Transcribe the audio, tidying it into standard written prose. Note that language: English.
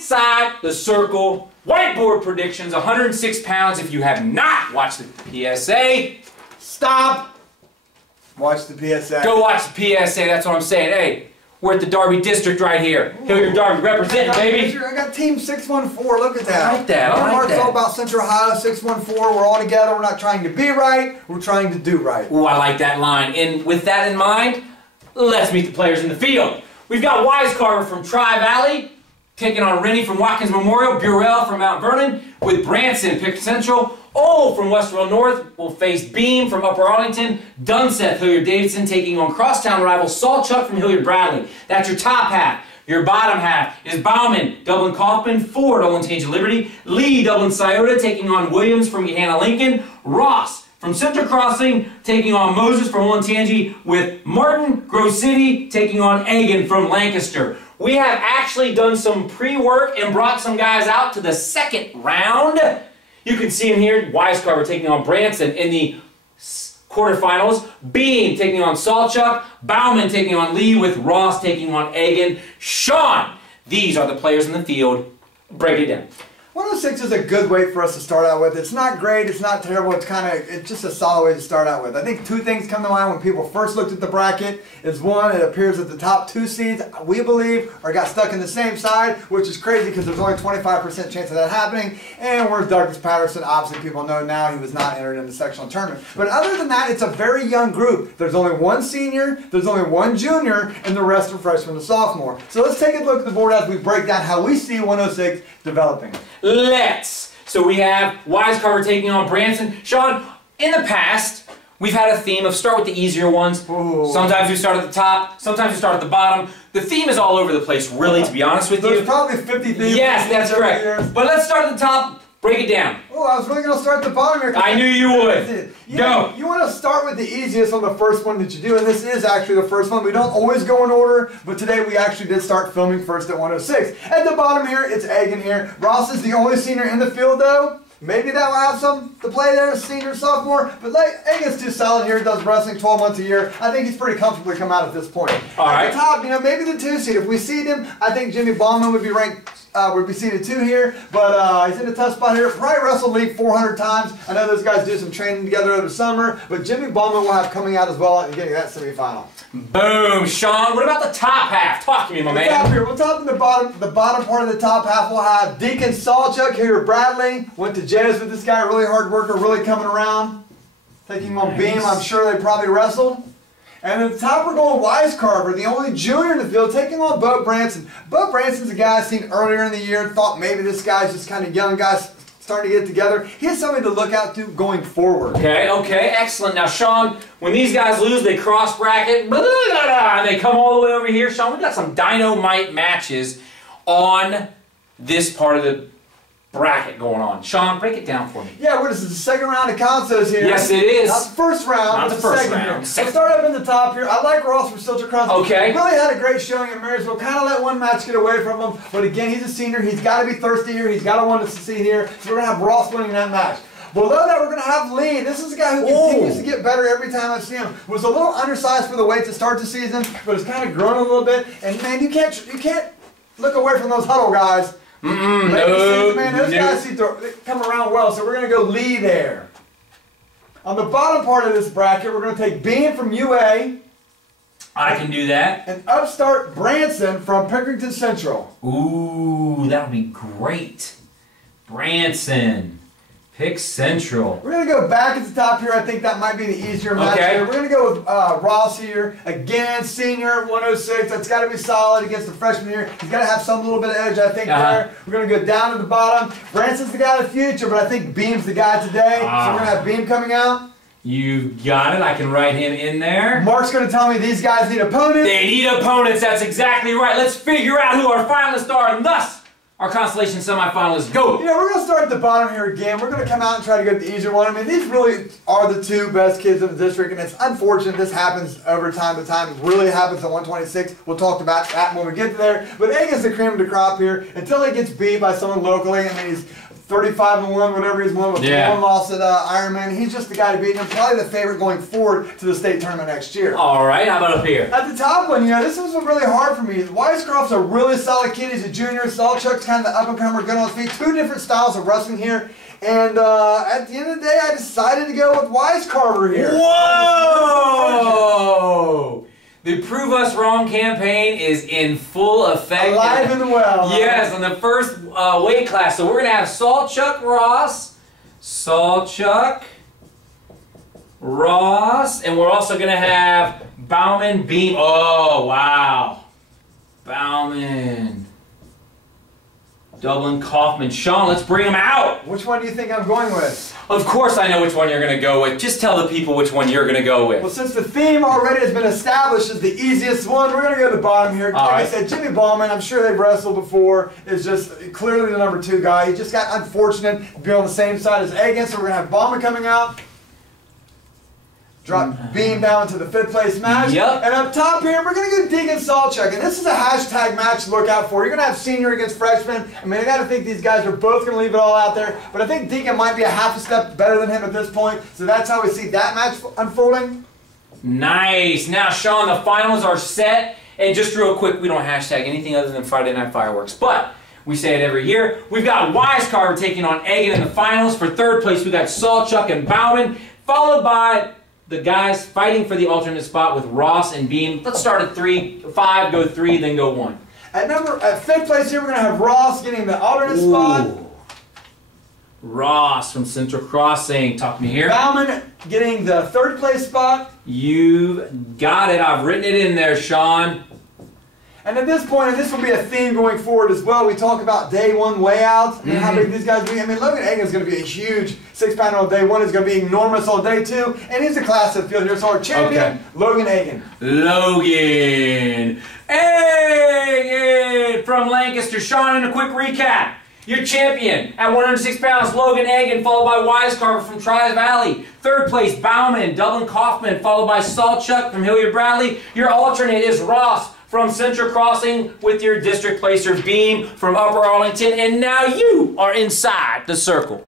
inside the circle. Whiteboard predictions, 106 pounds. If you have not watched the PSA, stop. Watch the PSA. Go watch the PSA, that's what I'm saying. Hey, we're at the Derby District right here. Hilliard Derby representing, baby. I got Team 614, look at that. I like that, I like that. It's all about Central Ohio, 614. We're all together. We're not trying to be right. We're trying to do right. Ooh, I like that line. And with that in mind, let's meet the players in the field. We've got Wisecarver from Tri-Valley, taking on Rennie from Watkins Memorial, Burrell from Mount Vernon, with Branson, Pick Central. Ole from Westerville North will face Beam from Upper Arlington. Dunseth, Hilliard-Davidson, taking on crosstown rival Sawchuck from Hilliard-Bradley. That's your top half. Your bottom half is Bauman, Dublin-Kaufman, Ford, Olentangy-Liberty, Lee, Dublin-Scioto, taking on Williams from Gahanna-Lincoln, Ross from Central Crossing, taking on Moses from Olentangy, with Martin, Grove City, taking on Egan from Lancaster. We have actually done some pre-work and brought some guys out to the second round. You can see him here, Wisecarver taking on Branson in the quarterfinals. Beam taking on Sawchuck. Bauman taking on Lee, with Ross taking on Egan. Sean, these are the players in the field. Break it down. 106 is a good weight for us to start out with. It's not great, it's not terrible, it's just a solid way to start out with. I think two things come to mind when people first looked at the bracket. Is one, it appears that the top two seeds, we believe, got stuck in the same side, which is crazy because there's only a 25% chance of that happening. And where's Douglas Patterson? Obviously people know now he was not entered in the sectional tournament. But other than that, it's a very young group. There's only one senior, there's only one junior, and the rest are freshmen and sophomore. So let's take a look at the board as we break down how we see 106 developing. Let's. So we have Wisecarver taking on Branson. Sean, in the past, we've had a theme of start with the easier ones. Ooh. Sometimes we start at the top, sometimes we start at the bottom. The theme is all over the place, really, to be honest with you. There's probably 50 themes. Yes, that's correct. But let's start at the top. Break it down. Oh, I was really going to start at the bottom here. I knew you would. Go. You want to start with the easiest on the first one that you do, and this is actually the first one. We don't always go in order, but today we actually did start filming first at 106. At the bottom here, it's Egan here. Ross is the only senior in the field, though. Maybe that will have some to play there, senior, sophomore, but like Egan's too solid here, does wrestling 12 months a year. I think he's pretty comfortably come out at this point. All right. At the top, maybe the 2 seed. If we seed him, I think Jimmy Ballman would be ranked. Would be seated 2 here, but he's in a tough spot here. Probably wrestled league 400 times. I know those guys do some training together over the summer, but Jimmy Ballman will have coming out as well and getting that semifinal. Boom, Sean. What about the top half? Talk to me, my man. Top here, we'll top in the bottom part of the top half. We'll have Deacon Sawchuck here. Bradley went to Jazz with this guy, really hard worker, really coming around. Taking on Beam, I'm sure they probably wrestled. And at the top we're going Wisecarver, the only junior in the field, taking on Bo Branson. Bo Branson's a guy I seen earlier in the year, thought maybe this guy's just kind of young guys starting to get together. He has something to look out to going forward. Okay, excellent. Now, Sean, when these guys lose, they cross bracket, and they come all the way over here. Sean, we've got some dynamite matches on this part of the bracket going on. Sean, break it down for me. Yeah, this is the second round of consos here. Yes, it is. Not the first round, not but the first round. Let's start up in the top here. I like Ross from Central Crossing. Okay. He really had a great showing at Marysville. Kind of let one match get away from him. But again, he's a senior. He's got to be thirsty here. He's got to want to succeed here. So we're going to have Ross winning that match. Below that, we're going to have Lee. This is a guy who continues to get better every time I see him. Was a little undersized for the weight to start the season, but has kind of grown a little bit. And man, you can't look away from those huddle guys. No, man, those guys seem to come around well, so we're going to go Lee there. On the bottom part of this bracket, we're going to take Bean from UA. I can do that. And upstart Branson from Pickerington Central. Ooh, that would be great. Branson. Pick Central. We're going to go back at the top here. I think that might be the easier match here. We're going to go with Ross here. Again, senior, 106. That's got to be solid against the freshman here. He's got to have some little bit of edge, I think, there. We're going to go down to the bottom. Branson's the guy of the future, but I think Beam's the guy today. So we're going to have Beam coming out. You got it. I can write him in there. Mark's going to tell me these guys need opponents. They need opponents. That's exactly right. Let's figure out who our finalists are, and thus our constellation semifinalists. Go! We're going to start at the bottom here again. We're going to come out and try to get the easier one. I mean, these really are the 2 best kids in the district, and it's unfortunate this happens over time to time. It really happens at 126. We'll talk about that when we get there. But Egan's the cream of the crop here until he gets beat by someone locally. I mean, he's 35-1, whatever he's won with one loss at Ironman. He's just the guy to beat him. Probably the favorite going forward to the state tournament next year. All right, how about up here? At the top one, this was really hard for me. Weisskopf's a really solid kid. He's a junior. Salchuk's kind of the up-and-comer, good on his feet. Two different styles of wrestling here. And at the end of the day, I decided to go with Weisskopf here. Whoa! The Prove Us Wrong campaign is in full effect. Alive and well. Yes, on the first weight class. So we're going to have Salchuk Ross, and we're also going to have Bauman, Beam. Oh, wow. Bauman, Dublin, Kaufman. Sean, let's bring them out. Which one do you think I'm going with? Of course I know which one you're going to go with. Just tell the people which one you're going to go with. Well, since the theme already has been established as the easiest one, we're going to go to the bottom here. I said, Jimmy Bauman, I'm sure they've wrestled before, is just clearly the number 2 guy. He just got unfortunate to be on the same side as Egan, so we're going to have Bauman coming out. Drop Beam down to the 5th place match. Yep. And up top here, we're going to go Deacon Salchuk. And this is a hashtag match to look out for. You're going to have senior against freshman. I mean, I got to think these guys are both going to leave it all out there. But I think Deacon might be a half a step better than him at this point. So that's how we see that match unfolding. Nice. Now, Sean, the finals are set. And just real quick, we don't hashtag anything other than Friday Night Fireworks. But we say it every year. We've got Weisskopf taking on Egan in the finals. For 3rd place, we got Salchuk and Bauman, followed by the guys fighting for the alternate spot with Ross and Beam. Let's start at 5, go 3, then go 1. At 5th place here, we're going to have Ross getting the alternate spot. Ross from Central Crossing. Talk to me here. Bauman getting the 3rd place spot. You've got it. I've written it in there, Sean. And at this point, and this will be a theme going forward as well, we talk about day 1 weighouts and how big these guys will be. I mean, Logan Egan is going to be a huge 6-pounder on day 1. He's going to be enormous on day 2. And he's a class of field here. So our champion, Logan Egan. Logan Egan from Lancaster. Sean, in a quick recap. Your champion at 106 pounds, Logan Egan, followed by Weisskopf from Tri-Valley. 3rd place, Bauman, Dublin Kaufman, followed by Salchuk from Hilliard Bradley. Your alternate is Ross from Central Crossing with your district placer Beam from Upper Arlington. And now you are inside the circle.